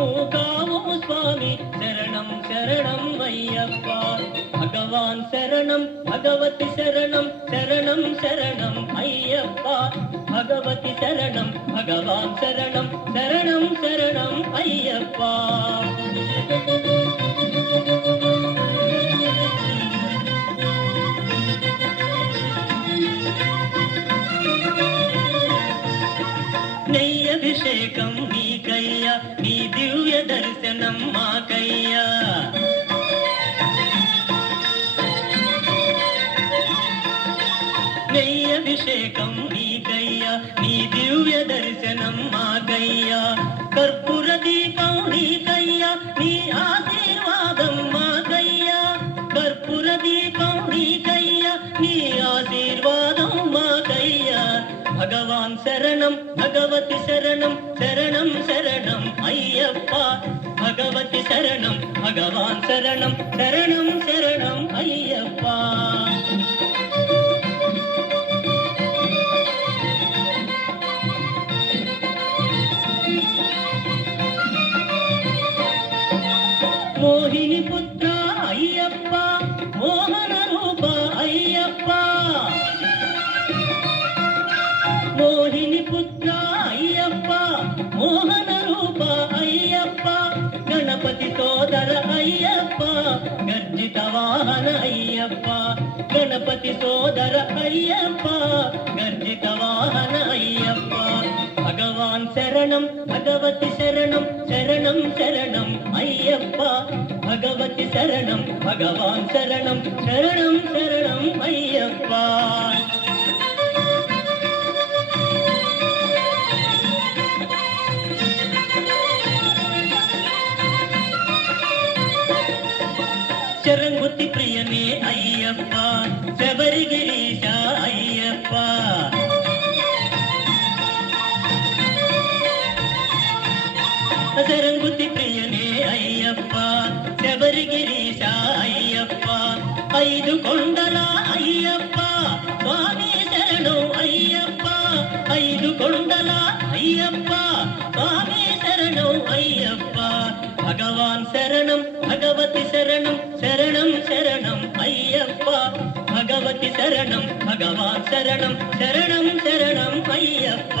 కావు కావు స్వామి శరణం శరణం అయ్యప్ప. భగవాన్ శరణం భగవతి శరణం శరణం శరణం అయ్యప్ప. భగవతి శరణం భగవాన్ శరణం శరణం శరణం అయ్యప్ప. నెయ్యభిషేకం నీకయ్యా నీ దివ్య దర్శనం మాకయ్యా. నెయ్యభిషేకం నీకయ్యా నీ దివ్య దర్శనం మాకయ్యా. కర్పూర దీపం నీకయ్యా నీ ఆశీర్వాదం మాకయ్యా. కర్పూర దీపం నీకయ్యా నీ ఆశీర్వాదం మాకయ్యా. భగవాన్ శరణం భగవతి శరణం శరణం శరణం అయ్యప్ప. భగవతి శరణం భగవాన్ శరణం శరణం శరణం అయ్యప్ప. మోహిని పుత్ర అయ్యప్ప మోహన రూప అయ్యప్ప. మోహిని పుత్ర అయ్యప్ప మోహన రూప అయ్యప్ప. గణపతి సోదర అయ్యప్ప గర్జిత వాహన అయ్యప్ప. గణపతి సోదర అయ్యప్ప గర్జిత వాహన అయ్యప్ప. భగవాన్ శరణం భగవతి శరణం శరణం శరణం అయ్యప్ప. భగవతి శరణం భగవాన్ శరణం శరణం శరణం అయ్యప్ప. శరంగుతి ప్రియనే అయ్యప్ప శబరిగిరీశ అయ్యప్ప. శరంగుతి ప్రియనే అయ్యప్ప శబరిగిరీశ అయ్యప్ప. ఐదు కొండల అయ్యప్ప స్వామి శరణం అయ్యప్ప. ఐదు కొండల అయ్యప్ప స్వామి శరణం అయ్యప్ప. భగవాన్ శరణం భగవతి శరణం శరణం శరణం అయ్యప్ప. భగవతి శరణం భగవాన్ శరణం శరణం శరణం అయ్యప్ప.